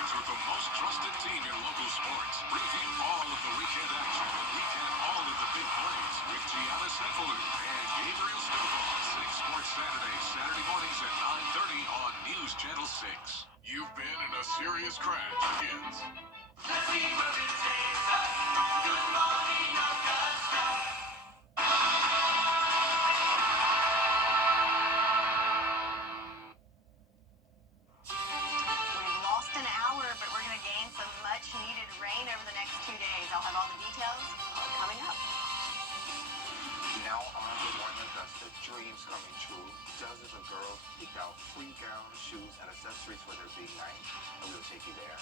headlines with the most trusted team in local sports. Preview all of the weekend action. Recap all of the big plays with Gianna Cephalou and Gabriel Snowball. 6 Sports Saturday, Saturday mornings at 9:30 on News Channel 6. You've been in a serious crash. Begins. Let's see what it takes us. Good morning, Augusta. We've lost an hour, but we're going to gain some much-needed rain over the next 2 days. I'll have all the details coming up. Now on Good Morning Augusta, dreams coming true. Dozens of girls picked out free gowns, shoes, and accessories for their big night, and we'll take you there.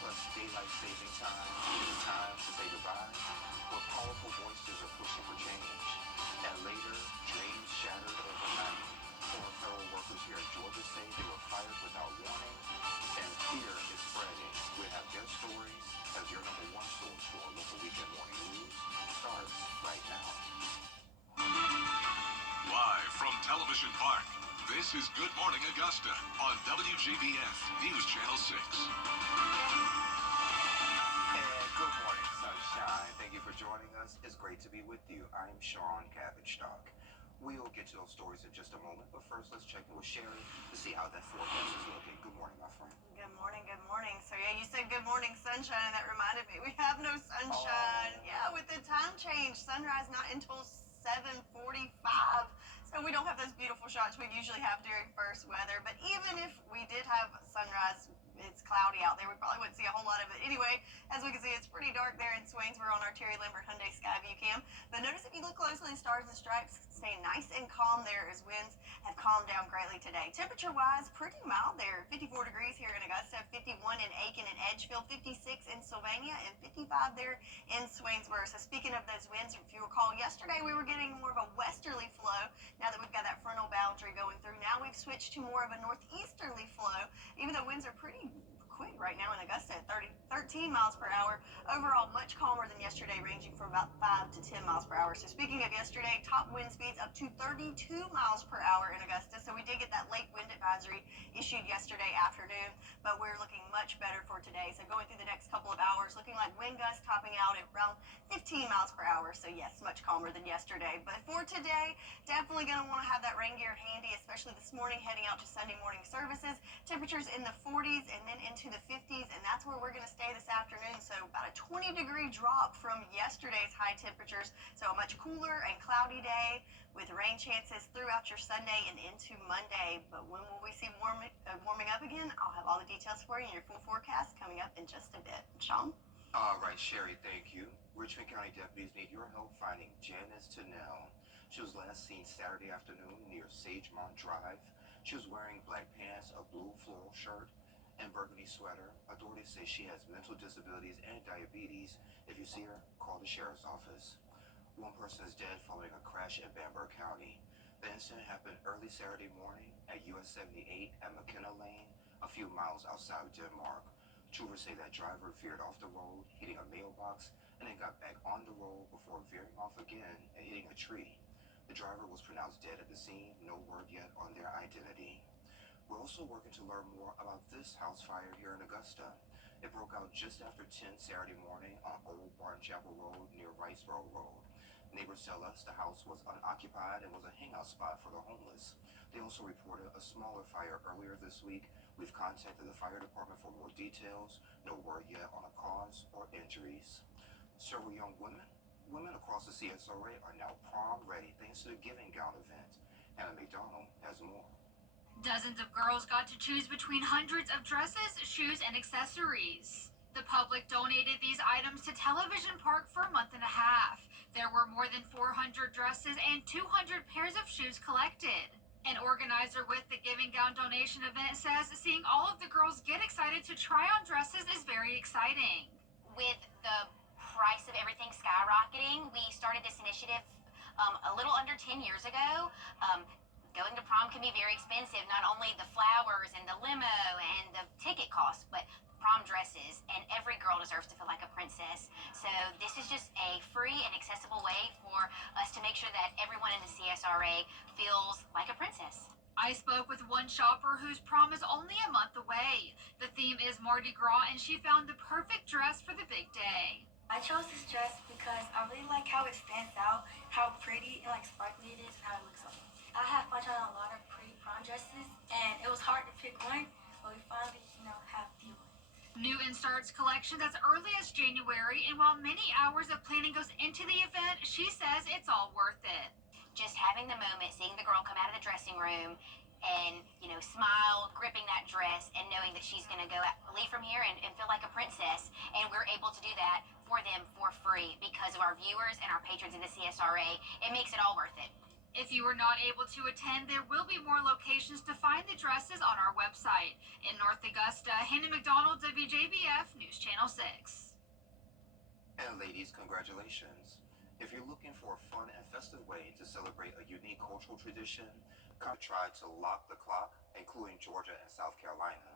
Plus, daylight saving time, it's time to say goodbye, where powerful voices are pushing for change. And later, dreams shattered overnight. Former federal workers here in Georgia say they were fired without warning, and fear is spreading. We have their stories as your number one source for local weekend morning news starts right now. Live from Television Park, this is Good Morning Augusta on WJBF News Channel 6. And good morning, sunshine. Thank you for joining us. It's great to be with you. I'm Sean Cabbage-Stock. We'll get to those stories in just a moment, but first let's check in with Sherry to see how that forecast is looking. Good morning, my friend. Good morning, good morning. So yeah, you said good morning sunshine, and that reminded me we have no sunshine. Yeah, with the time change, sunrise not until 7:45. So we don't have those beautiful shots we usually have during first weather. But even if we did have sunrise, it's cloudy out there. We probably wouldn't see a whole lot of it anyway. As we can see, it's pretty dark there in Swainsboro on our Terry Lambert Hyundai Skyview cam. But notice if you look closely, the stars and stripes stay nice and calm there as winds have calmed down greatly today. Temperature-wise, pretty mild there. 54 degrees here in Augusta, 51 in Aiken and Edgefield, 56 in Sylvania, and 55 there in Swainsboro. So speaking of those winds, if you recall, yesterday we were getting more of a westerly flow. Now that we've got that frontal boundary going through, now we've switched to more of a northeasterly flow, even though winds are pretty quick right now in Augusta at 13 miles per hour. Overall, much calmer than yesterday, ranging from about 5 to 10 miles per hour. So speaking of yesterday, top wind speeds up to 32 miles per hour in Augusta. So we did get that lake wind advisory issued yesterday afternoon, but we're looking much better for today. So going through the next couple of hours, looking like wind gusts topping out at around 15 miles per hour. So yes, much calmer than yesterday. But for today, definitely going to want to have that rain gear handy, especially this morning heading out to Sunday morning services. Temperatures in the 40s and then into the 50s, and that's where we're going to stay this afternoon. So about a 20-degree drop from yesterday's high temperatures. So a much cooler and cloudy day with rain chances throughout your Sunday and into Monday. But when will we see warming up again? I'll have all the details for you in your full forecast coming up in just a bit. Sean? All right, Sherry, thank you. Richmond County deputies need your help finding Janice Tennell. She was last seen Saturday afternoon near Sagemont Drive. She was wearing black pants, a blue floral shirt, and burgundy sweater. Authorities say she has mental disabilities and diabetes. If you see her, call the sheriff's office. One person is dead following a crash in Bamberg County. The incident happened early Saturday morning at US 78 at McKenna Lane, a few miles outside of Denmark. Troopers say that driver veered off the road, hitting a mailbox, and then got back on the road before veering off again and hitting a tree. The driver was pronounced dead at the scene. No word yet on their identity. We're also working to learn more about this house fire here in Augusta. It broke out just after 10 Saturday morning on Old Barton Chapel Road near Riceboro Road. Neighbors tell us the house was unoccupied and was a hangout spot for the homeless. They also reported a smaller fire earlier this week. We've contacted the fire department for more details. No word yet on a cause or injuries. Several young women across the CSRA are now prom ready thanks to the Giving Gown event. Anna McDonald has more. Dozens of girls got to choose between hundreds of dresses, shoes, and accessories. The public donated these items to Television Park for a month and a half. There were more than 400 dresses and 200 pairs of shoes collected. An organizer with the Giving Gown donation event says seeing all of the girls get excited to try on dresses is very exciting. With the price of everything skyrocketing, we started this initiative a little under 10 years ago. Going to prom can be very expensive, not only the flowers and the limo and the ticket costs, but prom dresses, and every girl deserves to feel like a princess. So this is just a free and accessible way for us to make sure that everyone in the CSRA feels like a princess. I spoke with one shopper whose prom is only a month away. The theme is more Mardi Gras and she found the perfect dress for the big day. I chose this dress because I really like how it stands out, how pretty and like sparkly it is, and how it looks on me. I have tried on a lot of pretty prom dresses, and it was hard to pick one, but we finally, have the one. New in starts collections as early as January, and while many hours of planning goes into the event, she says it's all worth it. Just having the moment, seeing the girl come out of the dressing room and, smile, gripping that dress, and knowing that she's going to leave from here and feel like a princess. And we're able to do that for them for free because of our viewers and our patrons in the CSRA. It makes it all worth it. If you were not able to attend, there will be more locations to find the dresses on our website. In North Augusta, Hannah McDonald, WJBF News Channel 6. And ladies, congratulations. If you're looking for a fun and festive way to celebrate a unique cultural tradition, tried to lock the clock, including Georgia and South Carolina.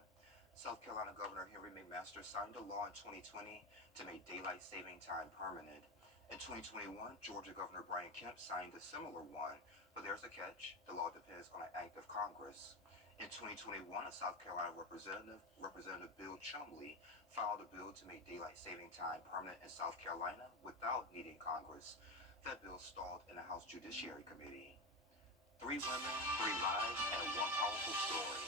South Carolina Governor Henry McMaster signed a law in 2020 to make daylight saving time permanent. In 2021, Georgia Governor Brian Kemp signed a similar one, but there's a catch. The law depends on an act of Congress. In 2021, a South Carolina Representative Bill Chumley, filed a bill to make daylight saving time permanent in South Carolina without needing Congress. That bill stalled in the House Judiciary Committee. 3 women, 3 lives, and 1 powerful story.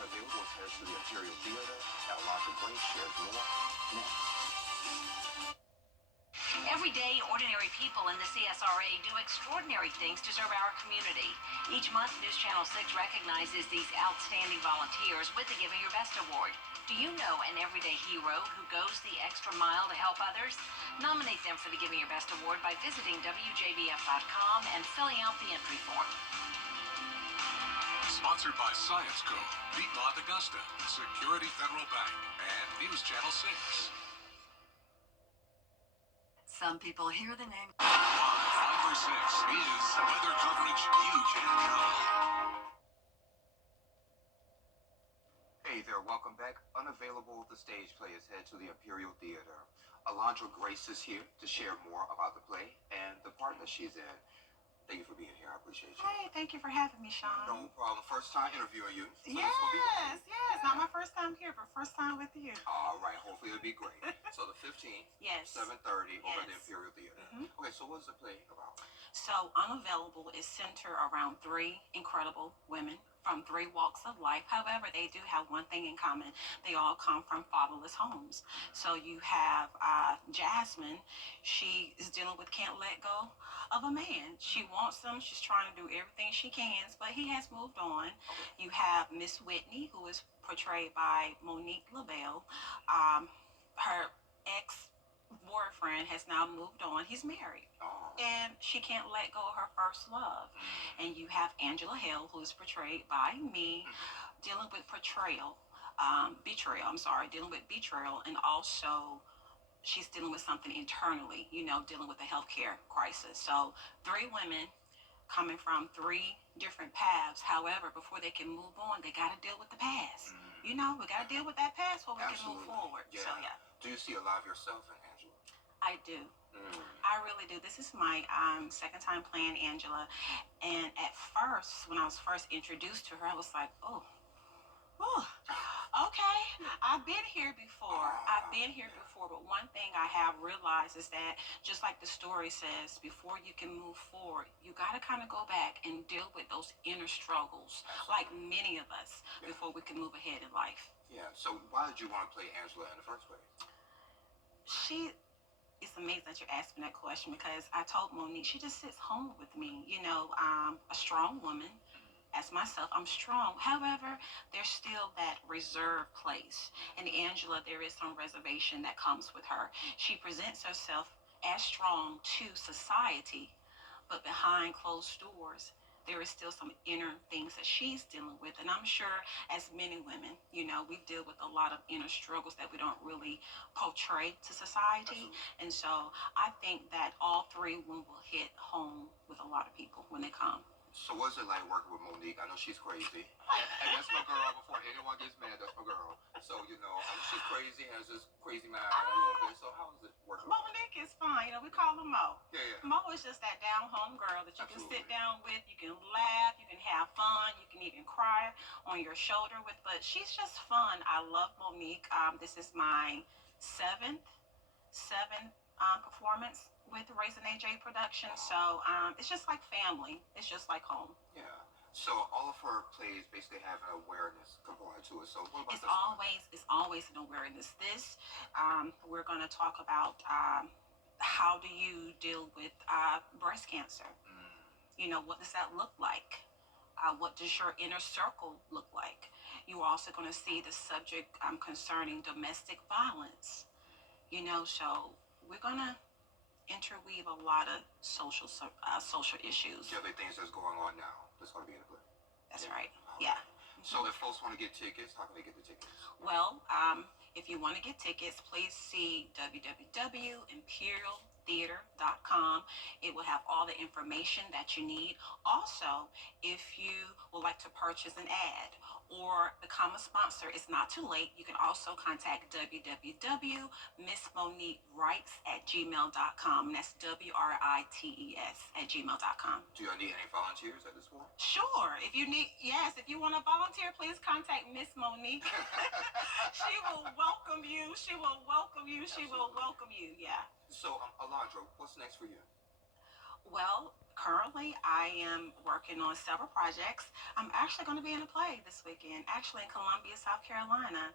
Unavailable is headed to the Imperial Theater. Alonzo Grace shares more next. Every day, ordinary people in the CSRA do extraordinary things to serve our community. Each month, News Channel 6 recognizes these outstanding volunteers with the Giving Your Best Award. Do you know an everyday hero who goes the extra mile to help others? Nominate them for the Giving Your Best Award by visiting WJBF.com and filling out the entry form. Sponsored by Science Co., Piedmont Augusta, Security Federal Bank, and News Channel 6. Some people hear the name. Live 5 or 6 is weather coverage you can count on. Hey there, welcome back. Unavailable, the stage play is headed to the Imperial Theater. Alondra Grace is here to share more about the play and the part that she's in. Thank you for being here. I appreciate you. Hey, thank you for having me, Sean. No problem. First time interviewing you. So Yes. Not my first time here, but first time with you. All right. Hopefully it'll be great. So the 15th, Yes. 7:30 over at the Yes. Imperial Theater. Mhm. Okay, so what's the play about? So, Unavailable is centered around 3 incredible women from 3 walks of life. However, they do have one thing in common. They all come from fatherless homes. So you have Jasmine. She is dealing with can't let go of a man. She wants him. She's trying to do everything she can, but he has moved on. You have Miss Whitney, who is portrayed by Monique LaBelle. Her ex-boyfriend has now moved on. He's married. Oh. And she can't let go of her first love. And you have Angela Hill, who is portrayed by me, dealing with betrayal, dealing with betrayal, and also she's dealing with something internally, dealing with the healthcare crisis. So 3 women coming from 3 different paths. However, before they can move on, they got to deal with the past. We got to deal with that past before we can move forward. Yeah. So, yeah. Do you see a lot of yourself in Angela? I do. I really do. This is my second time playing Angela. And at first, when I was first introduced to her, I was like, oh, okay. I've been here before. But one thing I have realized is that, just like the story says, before you can move forward, you got to kind of go back and deal with those inner struggles, like many of us, before we can move ahead in life. Yeah. So why did you want to play Angela in the first place? It's amazing that you asked me that question, because I told Monique, she just sits home with me. A strong woman. As myself, I'm strong. However, there's still that reserved place. And Angela, there is some reservation that comes with her. She presents herself as strong to society, but behind closed doors, there is still some inner things that she's dealing with. And I'm sure, as many women, we deal with a lot of inner struggles that we don't really portray to society. And so I think that all 3 will hit home with a lot of people when they come. So what's it like working with Monique? I know she's crazy. And that's my girl. Before anyone gets mad, that's my girl. So, she's crazy? Has this crazy mind a little bit? So how is it working? Monique is fine. We call her Mo. Yeah. Mo is just that down home girl that you can sit Absolutely. down with, you can laugh, you can have fun, you can even cry on your shoulder with. But she's just fun. I love Monique. This is my seventh performance with Raisin AJ Production. So it's just like family. It's just like home. Yeah. So all of her plays basically have an awareness component to it. So what about It's this one? always an awareness. This we're going to talk about how do you deal with breast cancer. You know, what does that look like? What does your inner circle look like? You're also going to see the subject concerning domestic violence. You know, so we're going to interweave a lot of social issues. The other things that's going on now that's going to be in the play. That's Yeah. right. All Yeah. right. So if folks want to get tickets, how can they get the tickets? Well, if you want to get tickets, please see www.imperialtheater.com. It will have all the information that you need. Also, if you would like to purchase an ad or become a sponsor, it's not too late. You can also contact www.missmoniquewrites@gmail.com. And that's WRITES@gmail.com. Do you need any volunteers at this point? Sure. If you want to volunteer, please contact Miss Monique. She will welcome you. She will welcome you. She will welcome you. Yeah. So, Alondra, what's next for you? Well, currently I am working on several projects. I'm actually going to be in a play this weekend, actually in Columbia, South Carolina.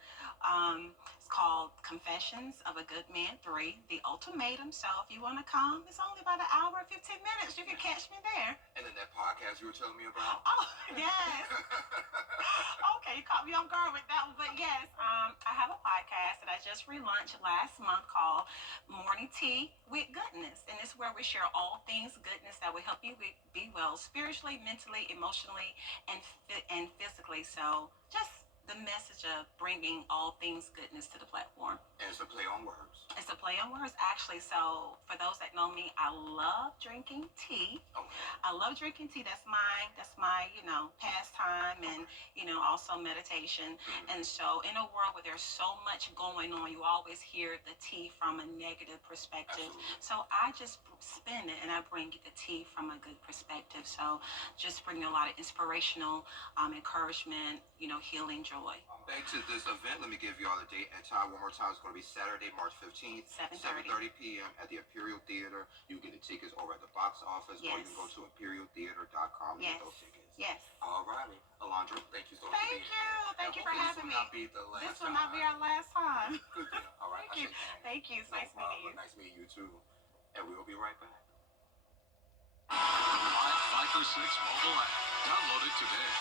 It's called Confessions of a Good Man 3, The Ultimatum. So if you want to come, it's only about an hour and 15 minutes. You can catch me there. And then that podcast you were telling me about? Oh, yes. Okay, you caught me on guard with that one. But yes, I have a podcast that I just relaunched last month called Morning Tea with Goodness. And it's where we share all things goodness that will help you be well spiritually, mentally, emotionally, and physically. So just the message of bringing all things goodness to the platform. And it's a play on words. It's a play on words, actually. So for those that know me, I love drinking tea. Okay. I love drinking tea. That's my pastime, and also meditation. And so in a world where there's so much going on, you always hear the tea from a negative perspective. Absolutely. So I just spin it and I bring the tea from a good perspective. So just bringing a lot of inspirational encouragement, healing, joy. Back to this event, let me give you all the date and time one more time. It's going to be Saturday, March 15th, 7:30 p.m. at the Imperial Theater. You can get the tickets over at the box office, or you can go to imperialtheater.com and get those tickets. Yes. All righty. Alondra, thank you so much for being here. Thank you for having me. This will not be the last This will not be our last time. Good deal. All right. Thank you. Thank you. It's nice meeting you. Nice meeting you, too. And we will be right back. Live 5 for 6 mobile app. Download it today.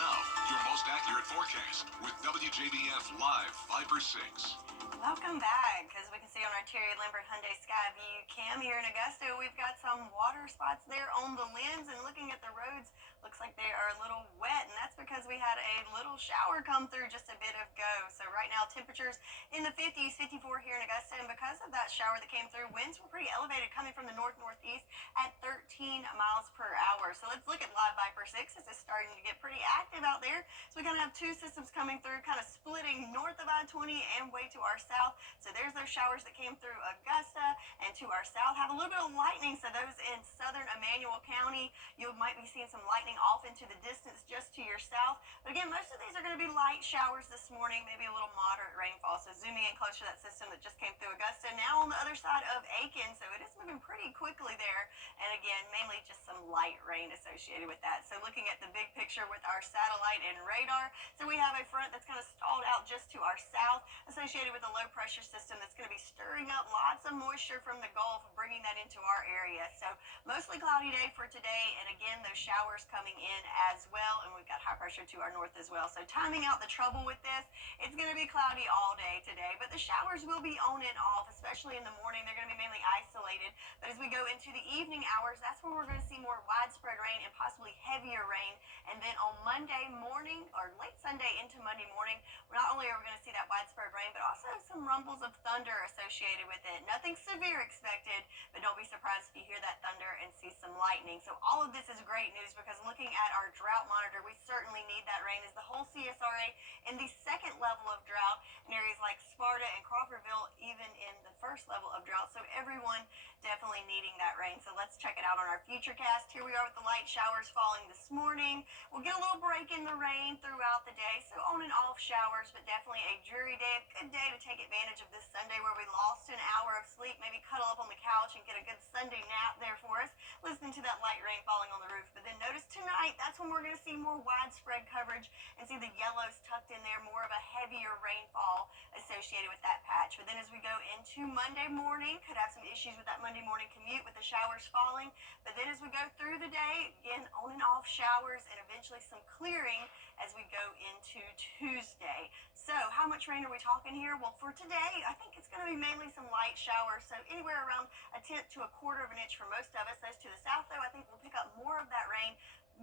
Now, your most accurate forecast with WJBF Live 5 for 6. Welcome back. As we can see on our Terry Lambert Hyundai Skyview cam here in Augusta, we've got some water spots there on the lens, and looking at the roads, looks like they are a little wet, and that's because we had a little shower come through just a bit ago. So right now, temperatures in the 50s, 54 here in Augusta, and because of that shower that came through, winds were pretty elevated coming from the north-northeast at 13 miles per hour. So let's look at Live Viper 6. This is starting to get pretty active out there. So we kind of have two systems coming through, kind of splitting north of I-20 and way to our south. So there's those showers that came through Augusta, and to our south have a little bit of lightning. So those in southern Emmanuel County, you might be seeing some lightning off into the distance just to your south. But again, most of these are going to be light showers this morning, maybe a little moderate rainfall. So zooming in closer to that system that just came through Augusta, now on the other side of Aiken. So it is moving pretty quickly there. And again, mainly just some light rain associated with that. So looking at the big picture with our satellite and radar, so we have a front that's kind of stalled out just to our south, associated with a low pressure system that's going to be stirring up lots of moisture from the Gulf, bringing that into our area. So mostly cloudy day for today, and again, those showers coming in as well, and we've got high pressure to our north as well. So timing out the trouble with this, it's going to be cloudy all day today, but the showers will be on and off, especially in the morning. They're going to be mainly isolated, but as we go into the evening hours, that's when we're going to see more widespread rain and possibly heavier rain. And then on Monday morning, morning or late Sunday into Monday morning, not only are we going to see that widespread rain, but also some rumbles of thunder associated with it. Nothing severe expected, but don't be surprised if you hear that thunder and see some lightning. So all of this is great news because looking at our drought monitor, we certainly need that rain as the whole CSRA in the second level of drought in areas like Sparta and Crawfordville, even in the first level of drought. So everyone definitely needing that rain. So let's check it out on our futurecast. Here we are with the light showers falling this morning. We'll get a little break in the rain throughout the day, so on and off showers, but definitely a dreary day. A good day to take advantage of this Sunday where we lost an hour of sleep, maybe cuddle up on the couch and get a good Sunday nap there for us, listening to that light rain falling on the roof. But then notice tonight, that's when we're going to see more widespread coverage and see the yellows tucked in there, more of a heavier rainfall associated with that patch. But then as we go into Monday morning, could have some issues with that Monday morning commute with the showers falling. But then as we go through the day, again, on and off showers and eventually some clearing as we go into Tuesday. So how much rain are we talking here? Well, for today, I think it's going to be mainly some light showers. So anywhere around a tenth to a quarter of an inch for most of us. Those to the south, though, I think we'll pick up more of that rain,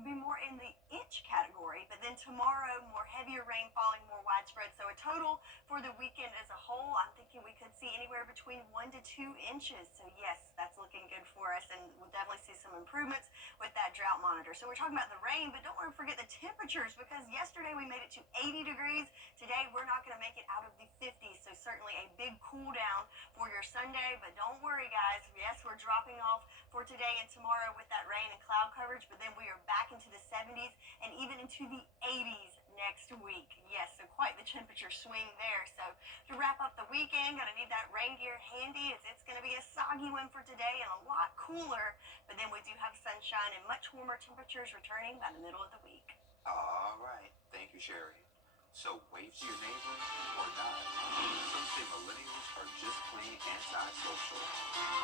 be more in the inch category. But then tomorrow, more heavier rain falling, more widespread. So a total for the weekend as a whole, I'm thinking we could see anywhere between 1 to 2 inches. So yes, that's looking good for us, and we'll definitely see some improvements with that drought monitor. So we're talking about the rain, but don't want to forget the temperatures, because yesterday we made it to 80 degrees. Today we're not going to make it out of the 50s. So certainly a big cool down for your Sunday, but don't worry guys. Yes, we're dropping off for today and tomorrow with that rain and cloud coverage, but then we are back into the 70s and even into the 80s next week. Yes, so quite the temperature swing there. So to wrap up the weekend, gonna need that rain gear handy. It's gonna be a soggy one for today and a lot cooler, but then we do have sunshine and much warmer temperatures returning by the middle of the week. All right. Thank you, Sherry. So wave to your neighbors or not. Some say millennials are just plain antisocial.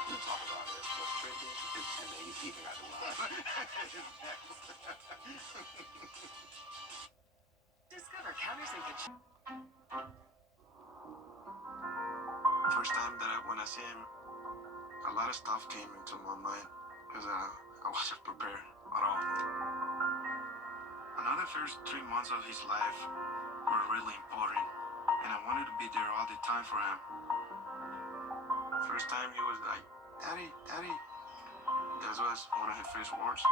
We'll talk about it. What's trending and then you keeping out the line. Discover counters and good. First time that when I see him, a lot of stuff came into my mind because I wasn't prepared at all. Another first 3 months of his life were really important, and I wanted to be there all the time for him. First time he was like, "Daddy, Daddy." That was one of his first words.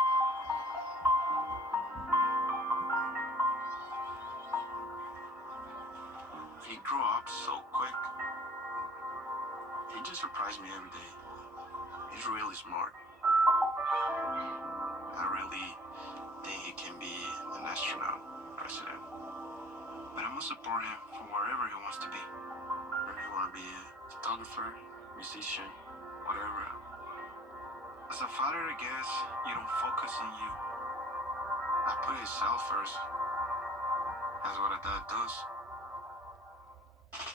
He grew up so quick. He just surprised me every day. He's really smart. I really think he can be an astronaut, president. But I must support him for wherever he wants to be. Whether he want to be a photographer, musician, whatever. As a father, I guess you don't focus on you. I put himself first. That's what a dad does.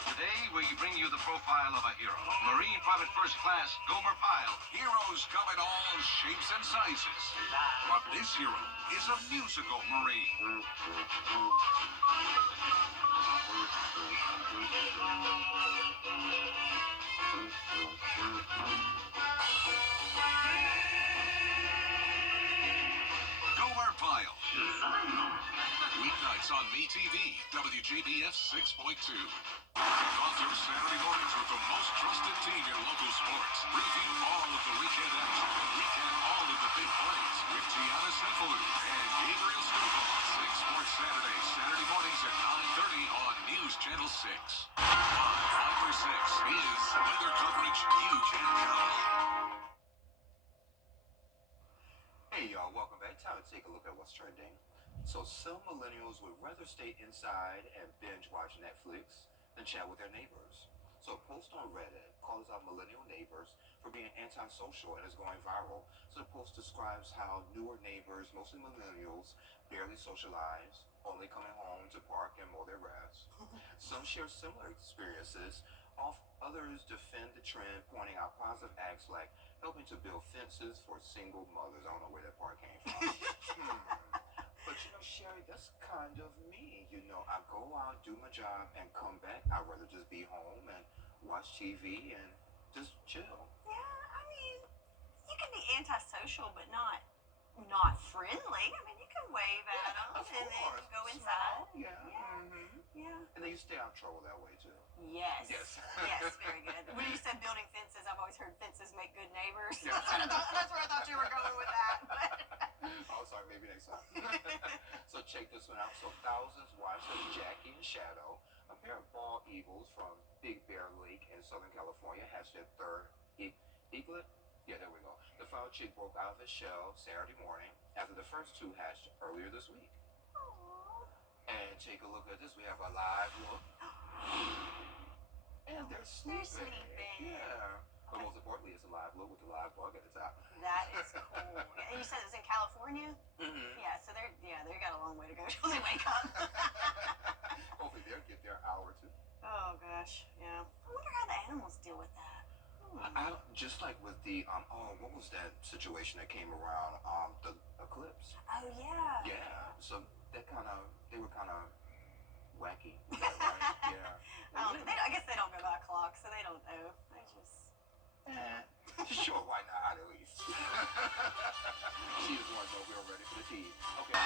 Today, we bring you the profile of a hero. Marine Private First Class Gomer Pyle. Heroes come in all shapes and sizes. But this hero is a musical Marine. Gomer Pyle. Weeknights on MeTV, WJBF 6.2. Kick off your Saturday mornings with the most trusted team in local sports. Review all of the weekend action and recap all of the big plays with Gianna Cephalou and Gabriel Stovall. 6 Sports Saturday, Saturday mornings at 9:30 on News Channel 6. 5 for 6 is weather coverage you can count on. Hey y'all, welcome back. Time to take a look at what's trending. So some millennials would rather stay inside and binge watch Netflix than chat with their neighbors. So a post on Reddit calls out millennial neighbors for being antisocial and is going viral. So the post describes how newer neighbors, mostly millennials, barely socialize, only coming home to park and mow their grass. Some share similar experiences. Others defend the trend, pointing out positive acts like helping to build fences for single mothers. I don't know where that part came from. But Sherry, that's kind of me. I go out, do my job, and come back. I'd rather just be home and watch TV and just chill. Yeah, I mean, you can be antisocial, but not friendly. I mean, you can wave at them Of and then course. go inside. small. Yeah. Yeah. And then you stay out of trouble that way too. Yes. Yes. Yes, very good. When you said building fences, I've always heard fences make good neighbors. Yeah. That's where I thought you were going with that. Oh, sorry, maybe next time. So check this one out. So thousands watched as Jackie and Shadow, a pair of bald eagles from Big Bear Lake in Southern California, hatched their third eaglet. Yeah, there we go. The final chick broke out of its shell Saturday morning after the first two hatched earlier this week. And take a look at this. We have a live look. And they're sleeping. They're sleeping. Yeah. But most importantly, it's a live look with a live bug at the top. That is cool. And you said it was in California? Yeah, so they got a long way to go till they wake up. Hopefully they'll get their hour too. Oh gosh, yeah. I wonder how the animals deal with that. I just like with the what was that situation that came around the eclipse? Oh yeah. Yeah. So they were kind of wacky. Is that right? Yeah. I guess they don't go by clock, so they don't know. They just. Sure, why not at least? She just wants to know if we're ready for the tea. Okay.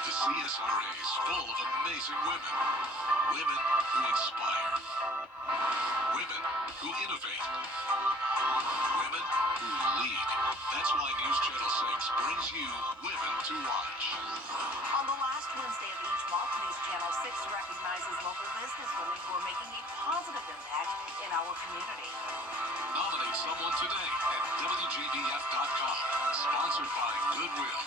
The CSRA is full of amazing women. Women who inspire. Women who innovate. Women who lead. That's why News Channel 6 brings you Women to Watch. On the last Wednesday of each month, News Channel 6 recognizes local businesswomen who are making a positive impact in our community. Nominate someone today at WJBF.com. Sponsored by Goodwill.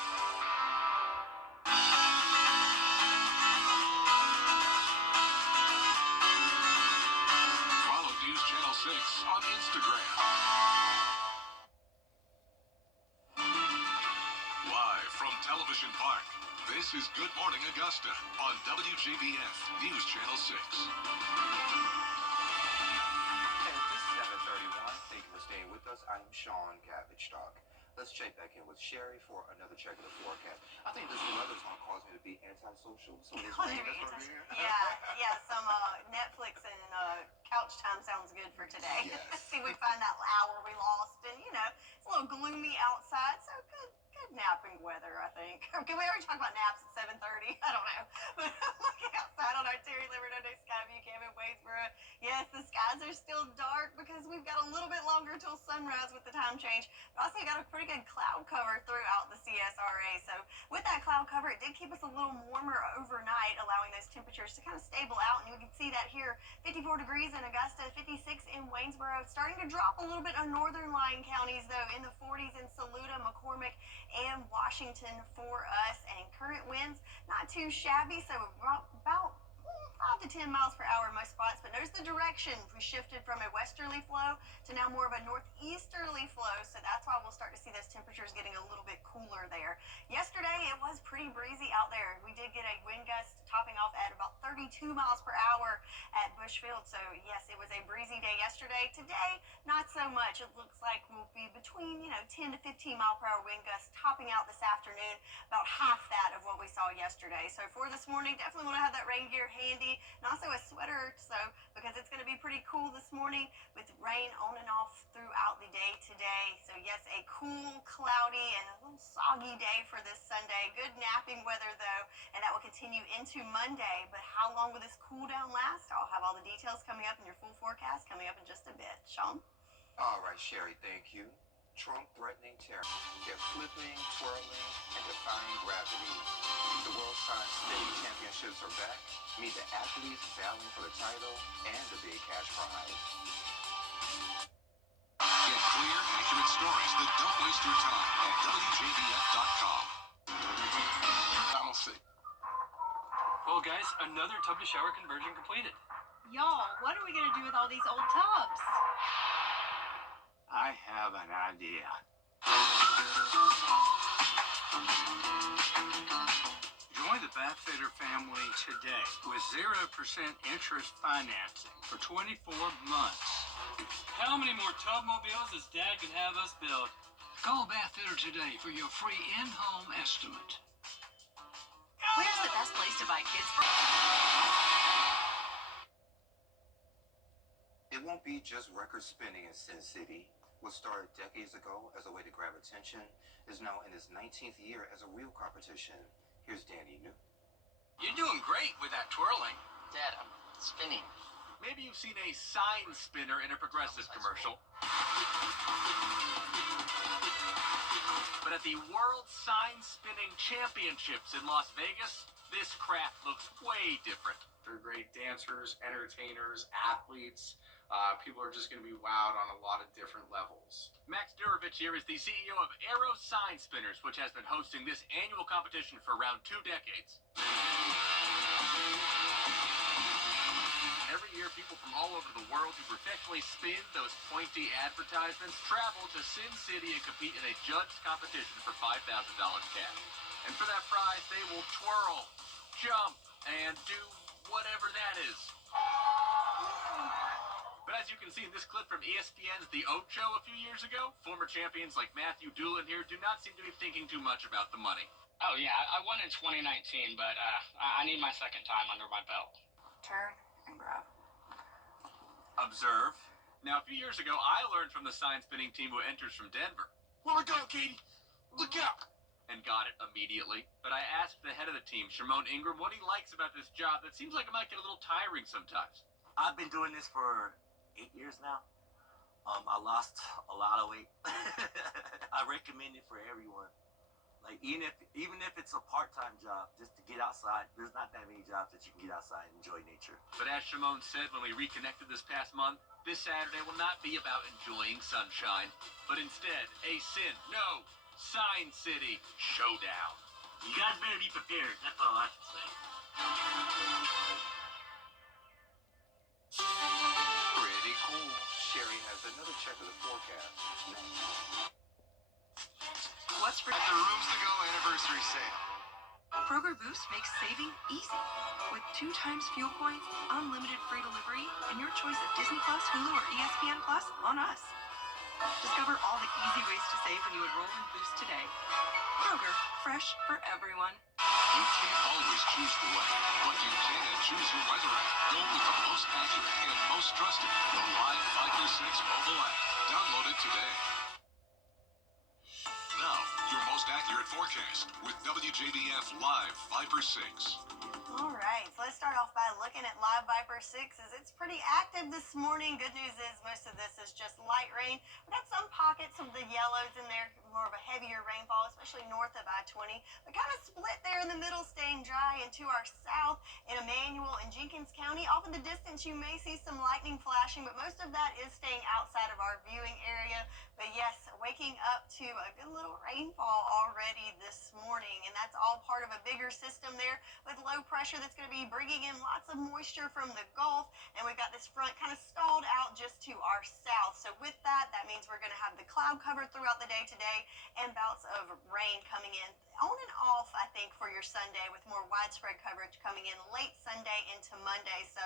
Follow News Channel 6 on Instagram. Live from Television Park, this is Good Morning Augusta on WJBF News Channel 6. And it's 7:31. Thank you for staying with us. I'm Sean Cabbage Stock. Let's check back in with Sherry for another check of the forecast. I think this weather's going to cause me to be antisocial. Some of this rain that's going to be here. Yeah. Some Netflix and couch time sounds good for today. Yes. See, we find that hour we lost, and it's a little gloomy outside, so good napping weather, I think. Can we already talk about naps at 7:30? I don't know. But looking outside on our Terry Liberty Skyview cam in Waynesboro, yes, the skies are still dark because we've got a little bit longer till sunrise with the time change. But also, you got a pretty good cloud cover throughout the CSRA. So with that cloud cover, it did keep us a little warmer overnight, allowing those temperatures to kind of stable out. And you can see that here, 54 degrees in Augusta, 56 in Waynesboro. Starting to drop a little bit on northern line counties, though, in the 40s in Saluda, McCormick, and Washington for us. And current winds, not too shabby, so about 5 to 10 miles per hour in most spots. But notice the direction. We shifted from a westerly flow to now more of a northeasterly flow, so that's why we'll start to see those temperatures getting a little bit cooler there. Yesterday, it was pretty breezy out there. We did get a wind gust topping off at about 32 miles per hour at Bushfield, so yes, it was a breezy day yesterday. Today, not so much. It looks like we'll be between 10 to 15 mile per hour wind gusts topping out this afternoon, about half that of what we saw yesterday. So for this morning, definitely want to have that rain gear handy, and also a sweater, because it's going to be pretty cool this morning with rain on and off throughout the day today. So yes, a cool, cloudy, and a little soggy day for this Sunday. Good napping weather though, and that will continue into Monday. But how long will this cool down last? I'll have all the details coming up in your full forecast coming up in just a bit. Sean? All right, Sherry, thank you. Trump threatening terror. They're flipping, twirling, and defying gravity. The World Science City Championships are back. Meet the athletes battling for the title and the big cash prize. Get clear, accurate stories that don't waste your time at WJBF.com. Channel 6. Well, guys, another tub to shower conversion completed. Y'all, what are we gonna do with all these old tubs? I have an idea. Your Join the Bathfitter family today with 0% interest financing for 24 months. How many more tub mobiles does Dad can have us build? Call Bathfitter today for your free in-home estimate. Where's the best place to buy kids' It won't be just record spinning in Sin City. What started decades ago as a way to grab attention is now in its 19th year as a real competition. Here's Danny New. You're doing great with that twirling. Dad, I'm spinning. Maybe you've seen a sign spinner in a Progressive commercial. But at the World Sign Spinning Championships in Las Vegas, this craft looks way different. They're great dancers, entertainers, athletes. People are just going to be wowed on a lot of different levels. Max Durovich here is the CEO of Aero Sign Spinners, which has been hosting this annual competition for around 2 decades. Every year, people from all over the world who professionally spin those pointy advertisements travel to Sin City and compete in a judged competition for $5,000 cash. And for that prize, they will twirl, jump, and do whatever that is. But as you can see in this clip from ESPN's The Ocho a few years ago, former champions like Matthew Doolin here do not seem to be thinking too much about the money. Oh, yeah, I won in 2019, but I need my second time under my belt. Turn and grab. Observe. Now, a few years ago, I learned from the sign spinning team who enters from Denver. Let it go, Katie. Look out. And got it immediately. But I asked the head of the team, Shimon Ingram, what he likes about this job that seems like it might get a little tiring sometimes. I've been doing this for 8 years now. I lost a lot of weight. I recommend it for everyone. Like even if it's a part-time job, just to get outside. There's not that many jobs that you can get outside and enjoy nature. But as Shimon said when we reconnected this past month, this Saturday will not be about enjoying sunshine, but instead a Sign City showdown. You guys better be prepared. That's all I can say. Pretty cool. Sherry has another check of the forecast. What's for At the Rooms to Go anniversary sale. Kroger Boost makes saving easy. With 2 times fuel points, unlimited free delivery, and your choice of Disney Plus, Hulu, or ESPN Plus on us. Discover all the easy ways to save when you enroll in Boost today. Kroger, fresh for everyone. You can't always choose the way, but you can choose your weather app. Go with the most accurate and most trusted, the Live Viper 6 mobile app. Download it today. Now, your most accurate forecast with WJBF Live Viper 6. All right, so let's start off by looking at Live Viper 6 as it's pretty active this morning. Good news is most of this is just light rain. We got some pockets of the yellows in there, more of a heavier rainfall, especially north of I-20, but kind of split there in the middle, staying dry. And to our south in Emmanuel and Jenkins County, off in the distance you may see some lightning flashing, but most of that is staying outside of our viewing area. But yes, waking up to a good little rainfall already this morning, and that's all part of a bigger system there with low pressure that's going to be bringing in lots of moisture from the Gulf, and we've got this front kind of stalled out just to our south. So with that, that means we're going to have the cloud cover throughout the day today and bouts of rain coming in on and off, I think, for your Sunday, with more widespread coverage coming in late Sunday into Monday. So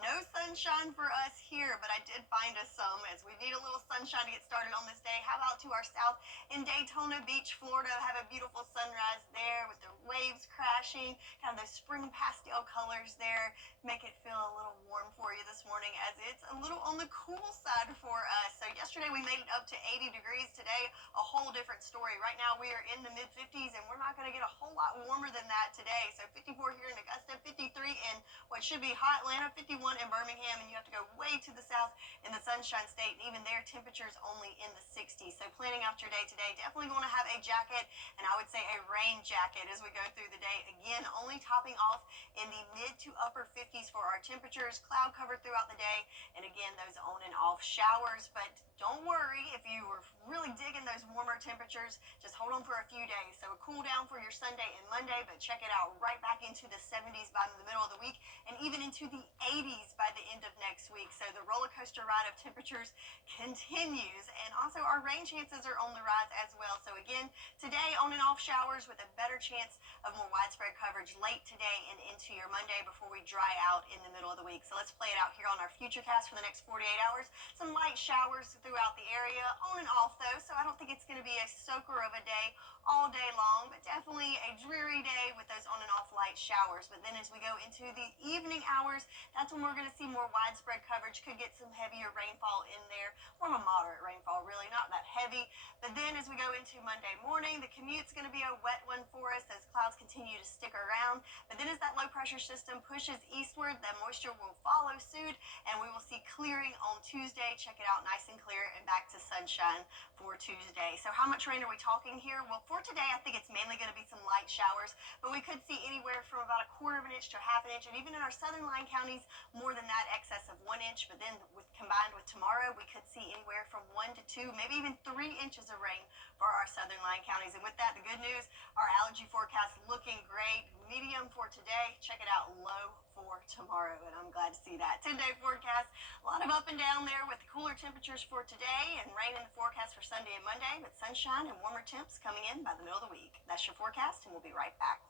no sunshine for us here, but I did find us some as we need a little sunshine to get started on this day. How about to our south in Daytona Beach, Florida? Have a beautiful sunrise there with the waves crashing, kind of those spring pastel colors there. Make it feel a little warm for you this morning as it's a little on the cool side for us. So yesterday we made it up to 80 degrees. Today, a whole different story. Right now we are in the mid-50s, and we're not going to get a whole lot warmer than that today. So 54 here in Augusta, 53 in what should be hot Atlanta, 51 in Birmingham, and you have to go way to the south in the Sunshine State, and even there temperatures only in the 60s. So planning out your day today, definitely going to have a jacket, and I would say a rain jacket as we go through the day. Again, only topping off in the mid to upper 50s for our temperatures, cloud cover throughout the day, and again, those on and off showers. But don't worry if you were really digging those warmer temperatures, just hold on for a few days. So a cool down for your Sunday and Monday, but check it out, right back into the 70s by the middle of the week, and even into the 80s by the end of next week. So the roller coaster ride of temperatures continues, and also our rain chances are on the rise as well. So again, today on and off showers with a better chance of more widespread coverage late today and into your Monday before we dry out in the middle of the week. So let's play it out here on our futurecast for the next 48 hours. Some light showers throughout the area, on and off though, so I don't think it's going to be a soaker of a day all day long, but definitely a dreary day with those on and off light showers. But then as we go into the evening hours, that's when we're going to see more widespread coverage. Could get some heavier rainfall in there, more of a moderate rainfall, really, not that heavy. But then as we go into Monday morning, the commute's going to be a wet one for us as clouds continue to stick around. But then as that low pressure system pushes eastward, that moisture will follow suit, and we will see clearing on Tuesday. Check it out, nice and clear, and back to sunshine for Tuesday. So how much rain are we talking here? Well, for today, I think it's mainly going to be some light showers, but we could see anywhere from about 1/4 inch to 1/2 inch, and even in our southern line counties, more than that, excess of 1 inch. But then combined with tomorrow, we could see anywhere from 1 to 2, maybe even 3 inches of rain for our southern line counties. And with that, the good news, our allergy forecast looking great. Medium for today. Check it out, low for tomorrow, and I'm glad to see that. 10-day forecast, a lot of up and down there with the cooler temperatures for today and rain in the forecast for Sunday and Monday, but sunshine and warmer temps coming in by the middle of the week. That's your forecast, and we'll be right back.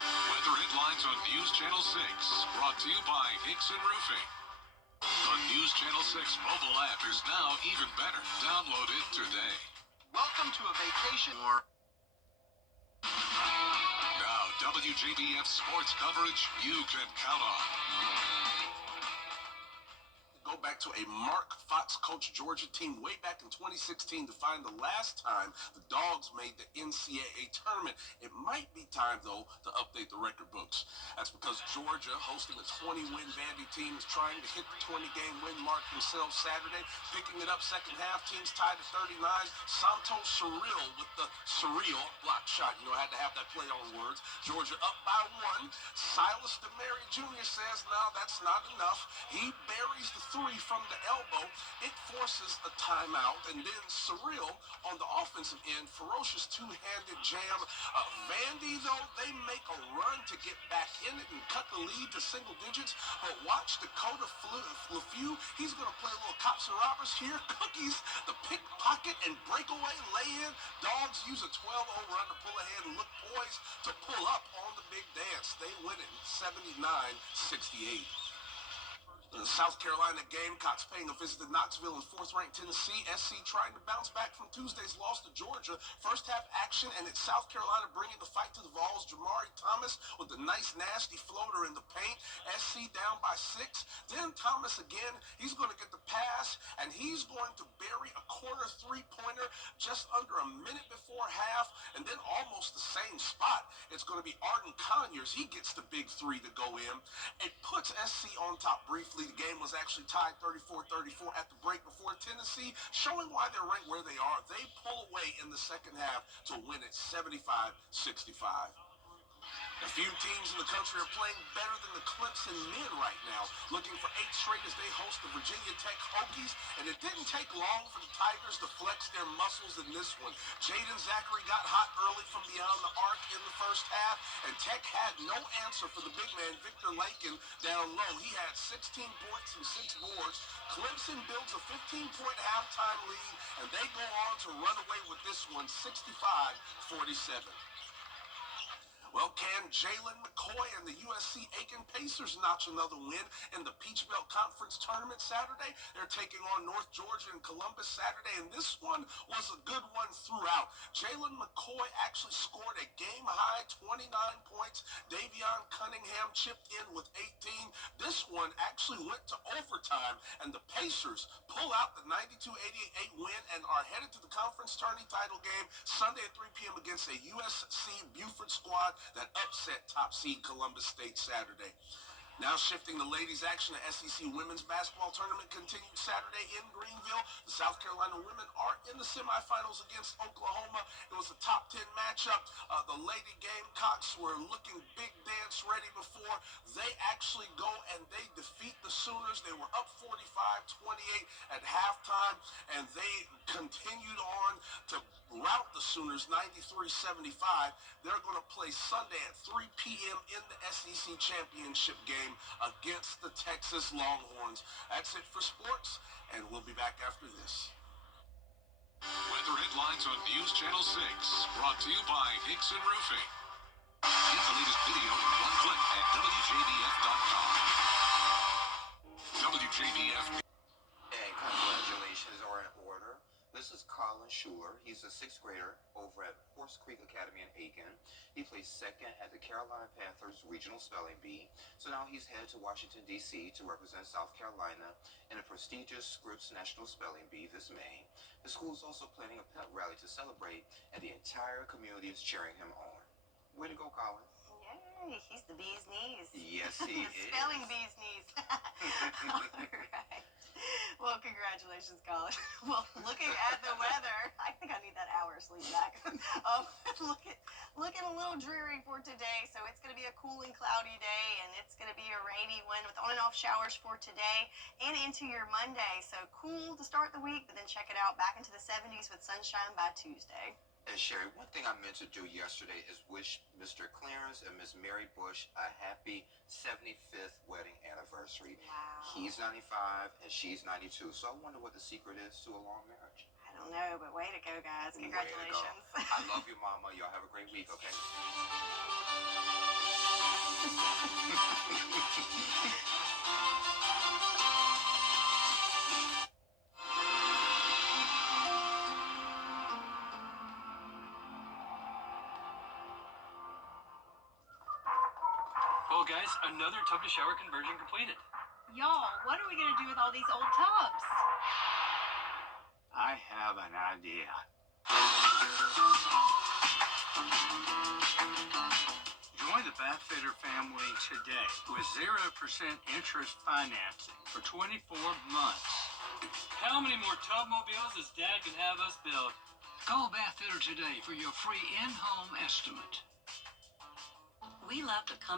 Weather headlines on News Channel 6, brought to you by Hickson Roofing. The News Channel 6 mobile app is now even better. Download it today. Welcome to a vacation. Now, WJBF sports coverage you can count on. Go back to a Mark Fox coach Georgia team way back in 2016 to find the last time the Dogs made the NCAA tournament. It might be time, though, to update the record books. That's because Georgia, hosting a 20-win Vandy team, is trying to hit the 20-game win mark themselves Saturday. Picking it up second half, teams tied at 39. Santos Surreal with the surreal block shot. You know, I had to have that play on words. Georgia up by 1. Silas DeMary Jr. says, no, that's not enough. He buries the three from the elbow. It forces a timeout, and then Surreal on the offensive end, ferocious two-handed jam. Vandy, though, they make a run to get back in it and cut the lead to single digits. But watch Dakota LeFew. He's going to play a little cops and robbers here. Cookies, the pickpocket and breakaway lay-in. Dogs use a 12-0 run to pull ahead and look poised to pull up on the big dance. They win it 79-68. The South Carolina Gamecocks paying a visit to Knoxville in 4th-ranked Tennessee. SC trying to bounce back from Tuesday's loss to Georgia. First half action, and it's South Carolina bringing the fight to the Vols. Jamari Thomas with a nice, nasty floater in the paint. SC down by 6. Then Thomas again. He's going to get the pass, and he's going to bury a corner three-pointer just under a minute before half, and then almost the same spot. It's going to be Arden Conyers. He gets the big three to go in. It puts SC on top briefly. The game was actually tied 34-34 at the break before Tennessee, showing why they're ranked where they are. They pull away in the second half to win it 75-65. A few teams in the country are playing better than the Clemson men right now, looking for 8 straight as they host the Virginia Tech Hokies, and it didn't take long for the Tigers to flex their muscles in this one. Jaden Zachary got hot early from beyond the arc in the first half, and Tech had no answer for the big man, Victor Lakin, down low. He had 16 points and 6 boards. Clemson builds a 15-point halftime lead, and they go on to run away with this one 65-47. Well, can Jalen McCoy and the USC Aiken Pacers notch another win in the Peach Belt Conference Tournament Saturday? They're taking on North Georgia and Columbus Saturday, and this one was a good one throughout. Jalen McCoy actually scored a game-high 29 points. Davion Cunningham chipped in with 18. This one actually went to overtime, and the Pacers pull out the 92-88 win and are headed to the conference tourney title game Sunday at 3 p.m. against a USC Buford squad that upset top seed Columbus State Saturday. Now shifting the ladies' action, the SEC women's basketball tournament continued Saturday in Greenville. The South Carolina women are in the semifinals against Oklahoma. It was a top 10 matchup. The Lady Gamecocks were looking big dance ready before they actually go and they defeat the Sooners. They were up 45-28 at halftime, and they continued on to rout the Sooners 93-75. They're going to play Sunday at 3 p.m. in the SEC championship game against the Texas Longhorns. That's it for sports, and we'll be back after this. Weather headlines on News Channel 6, brought to you by Hickson Roofing. Get the latest video in one click at WJBF.com. WJBF. And congratulations are in order. This is Colin Schuler. He's a 6th grader over at Horse Creek Academy in Aiken. He placed second at the Carolina Panthers Regional Spelling Bee. So now he's headed to Washington, D.C. to represent South Carolina in a prestigious Scripps National Spelling Bee this May. The school is also planning a pep rally to celebrate, and the entire community is cheering him on. Way to go, Colin. Yay, he's the bee's knees. Yes, he is. Spelling bee's knees. All right. Well, congratulations, Colin. Well, looking at the weather, I think I need that hour of sleep back. Looking a little dreary for today. So it's going to be a cool and cloudy day, and it's going to be a rainy one with on and off showers for today and into your Monday. So cool to start the week, but then check it out back into the 70s with sunshine by Tuesday. And Sherry, one thing I meant to do yesterday is wish Mr. Clarence and Miss Mary Bush a happy 75th wedding anniversary. Wow. He's 95 and she's 92. So I wonder what the secret is to a long marriage. I don't know, but way to go, guys. Congratulations. I love you, Mama. Y'all have a great week, okay? Well, guys, another tub to shower conversion completed. Y'all, what are we going to do with all these old tubs? I have an idea. Join the Bathfitter family today with 0% interest financing for 24 months. How many more tub mobiles does Dad can have us build? Call Bathfitter today for your free in-home estimate. We love to come